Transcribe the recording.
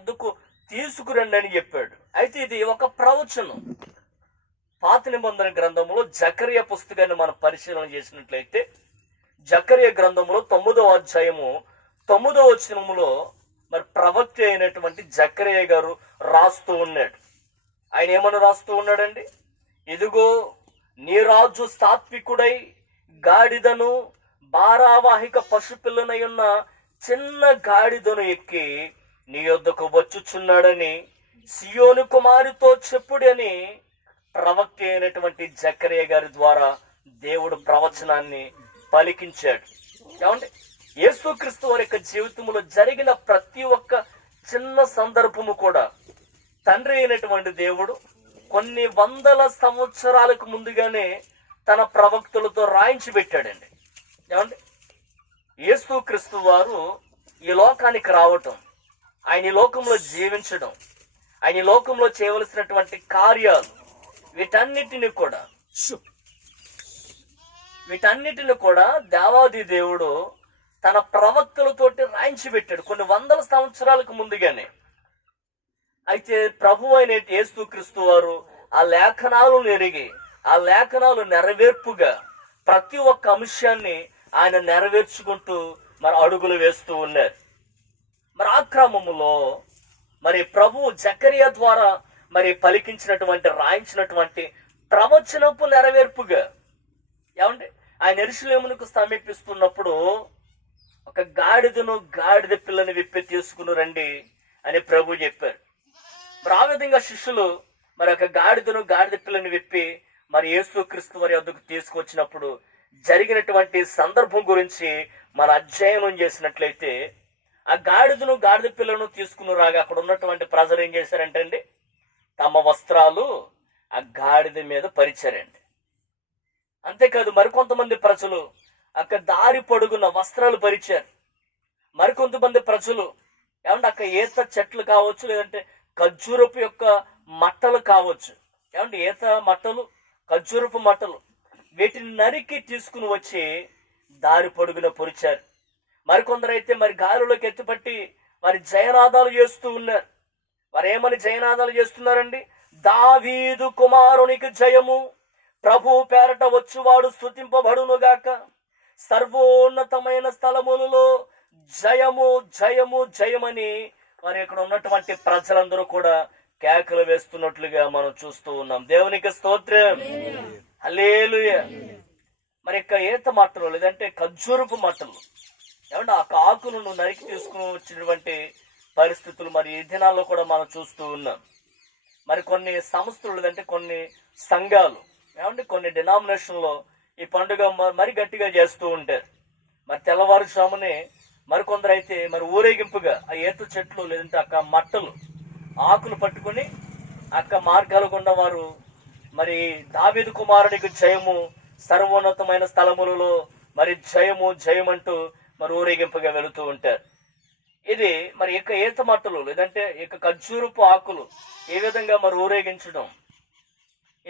యొద్దకు తీసుకురండి అని చెప్పాడు. అయితే ఇది ఒక ప్రవచనం. పాత నిబంధన గ్రంథంలో జకర్యా పుస్తకాన్ని మనం పరిశీలన చేసినట్లయితే జకర్యా గ్రంథంలో 9వ అధ్యాయము 9వ వచనములో మరి ప్రవక్త అయినటువంటి జకర్యా గారు రాస్తూ ఉన్నాడు. ఆయన ఏమని రాస్తూ ఉన్నాడండి? ఇదిగో నీ రాజు సాత్వికుడై గాడిదను భారావాహిక పశుపిల్లనై ఉన్న చిన్న గాడిదను ఎక్కి నీ యొద్దకు వచ్చుచున్నాడని సియోను కుమారితో చెప్పుడని ప్రవక్త అయినటువంటి జకర్యా గారి ద్వారా దేవుడు ప్రవచనాన్ని పలికించాడు. ఏమంటే యేసుక్రీస్తు వారి యొక్క జీవితంలో జరిగిన ప్రతి ఒక్క చిన్న సందర్భము కూడా తండ్రి అయినటువంటి దేవుడు కొన్ని వందల సంవత్సరాలకు ముందుగానే తన ప్రవక్తలతో రాయించి పెట్టాడండి. ఏమండి యేసుక్రీస్తు వారు ఈ లోకానికి రావటం, ఆయన ఈ లోకంలో జీవించడం, ఆయన ఈ లోకంలో చేయవలసినటువంటి కార్యాలు వీటన్నిటిని కూడా దేవాది దేవుడు తన ప్రవక్తలతోటి రాయించి పెట్టాడు కొన్ని వందల సంవత్సరాలకు ముందుగానే. అయితే ప్రభు అయిన యేసుక్రీస్తు వారు ఆ లేఖనాలను ఎరిగి ఆ లేఖనాలు నెరవేర్పుగా ప్రతి ఒక్క అంశాన్ని ఆయన నెరవేర్చుకుంటూ మరి అడుగులు వేస్తూ ఉన్నారు. మరి ఆ క్రమములో మరి ప్రభు జకర్యా ద్వారా మరి పలికించినటువంటి రాయించినటువంటి ప్రవచనపు నెరవేర్పుగా ఏమంటే ఆయన యెరూషలేమునకు సమీపిస్తున్నప్పుడు ఒక గాడిద పిల్లని విప్పి తీసుకుని రండి అని ప్రభు చెప్పారు. మరి ఆ విధంగా శిష్యులు మరి ఒక గాడిద పిల్లని విప్పి మరి యేసుక్రీస్తు వారి వద్దకు తీసుకొచ్చినప్పుడు జరిగినటువంటి సందర్భం గురించి మన అధ్యయనం చేసినట్లయితే ఆ గాడిద పిల్లను తీసుకుని రాగా అక్కడ ఉన్నటువంటి ప్రజలు ఏం చేశారంటే అండి, తమ వస్త్రాలు ఆ గాడిద మీద పరిచారండి. అంతేకాదు మరికొంతమంది ప్రజలు అక్కడ దారి పొడుగున్న వస్త్రాలు పరిచారు. మరికొంతమంది ప్రజలు ఏమంటే అక్కడ ఈత చెట్లు కావచ్చు, లేదంటే ఖర్జూరపు యొక్క మట్టలు కావచ్చు, ఏమంటే ఈత మట్టలు, ఖర్జూరపు మట్టలు, వీటిని నరికి తీసుకుని వచ్చి దారి పొడుగున పొరిచారు. మరికొందరు అయితే మరి గాలిలోకి ఎత్తుపట్టి వారి జయనాదాలు చేస్తూ ఉన్నారు. వారు ఏమని జయనాదాలు చేస్తున్నారండి? దావీదు కుమారునికి జయము, ప్రభు పేరట వచ్చువాడు స్తుతింపబడునుగాక, సర్వోన్నతమైన స్థలములలో జయము జయము జయమని మరి ఇక్కడ ఉన్నటువంటి ప్రజలందరూ కూడా కేకలు వేస్తున్నట్లుగా మనం చూస్తూ ఉన్నాం. దేవునికి స్తోత్రం, హల్లెలూయా. మరి ఇక ఈత మట్టలు లేదంటే ఖర్జూరపు మట్టలు, ఏమంటే ఆ ఆకులను నరికి తీసుకుని వచ్చినటువంటి పరిస్థితులు మరి ఈ దినాల్లో కూడా మనం చూస్తూ ఉన్నాం. మరి కొన్ని సంస్థలు లేదంటే కొన్ని సంఘాలు, ఏమంటే కొన్ని డినామినేషన్లో ఈ పండుగ మరి గట్టిగా చేస్తూ ఉంటారు. మరి తెల్లవారుజామునే మరికొందరు అయితే మరి ఊరేగింపుగా ఆ ఈత చెట్లు లేదంటే అక్క మట్టలు ఆకులు పట్టుకుని అక్క మార్గాల గుండా వారు మరి దావీదు కుమారునికి జయము, సర్వోన్నతమైన స్థలములలో మరి జయము జయమంటూ మరి ఊరేగింపుగా వెళుతూ ఉంటారు. ఇది మరి ఈత మట్టలు లేదంటే ఖర్జూరపు ఆకులు ఏ విధంగా మరి ఊరేగించడం